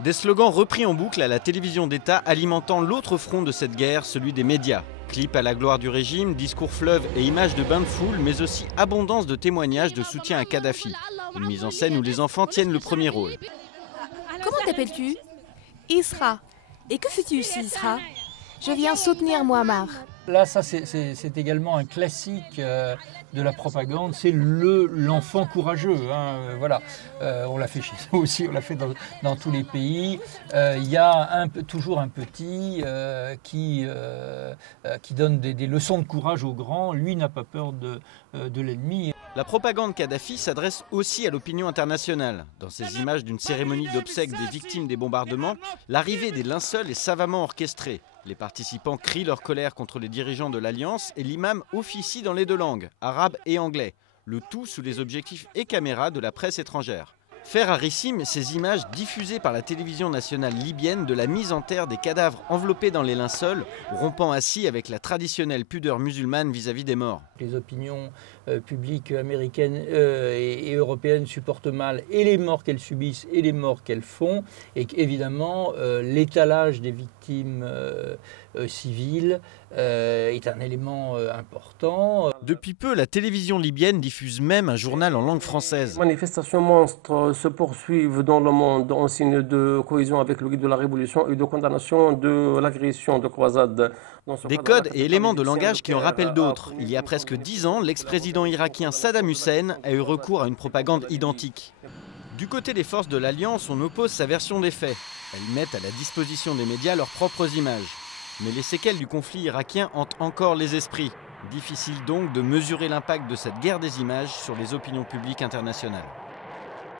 Des slogans repris en boucle à la télévision d'État alimentant l'autre front de cette guerre, celui des médias. Clips à la gloire du régime, discours fleuves et images de bains de foule, mais aussi abondance de témoignages de soutien à Kadhafi. Une mise en scène où les enfants tiennent le premier rôle. Comment t'appelles-tu? Isra. Et que fais-tu ici, Isra? Je viens soutenir Mouammar. Là, ça, c'est également un classique de la propagande, c'est l'enfant courageux. Hein, voilà. On l'a fait chez nous aussi, on l'a fait dans tous les pays. Il y a toujours un petit qui donne des leçons de courage aux grands. Lui n'a pas peur de l'ennemi. La propagande Kadhafi s'adresse aussi à l'opinion internationale. Dans ces images d'une cérémonie d'obsèques des victimes des bombardements, l'arrivée des linceuls est savamment orchestrée. Les participants crient leur colère contre les dirigeants de l'Alliance et l'imam officie dans les deux langues, arabe et anglais. Le tout sous les objectifs et caméras de la presse étrangère. Faire à Rissim ces images diffusées par la télévision nationale libyenne de la mise en terre des cadavres enveloppés dans les linceuls, rompant ainsi avec la traditionnelle pudeur musulmane vis-à-vis des morts. Les opinions publiques américaines et européennes supportent mal et les morts qu'elles subissent et les morts qu'elles font. Et évidemment, l'étalage des victimes civiles est un élément important. Depuis peu, la télévision libyenne diffuse même un journal en langue française. Les manifestations monstres se poursuivent dans le monde en signe de cohésion avec le guide de la révolution et de condamnation de l'agression de croisade. Des codes et éléments de langage qui en rappellent d'autres. Il y a presque 10 ans, l'ex-président irakien Saddam Hussein a eu recours à une propagande identique. Du côté des forces de l'Alliance, on oppose sa version des faits. Elles mettent à la disposition des médias leurs propres images. Mais les séquelles du conflit irakien hantent encore les esprits. Difficile donc de mesurer l'impact de cette guerre des images sur les opinions publiques internationales.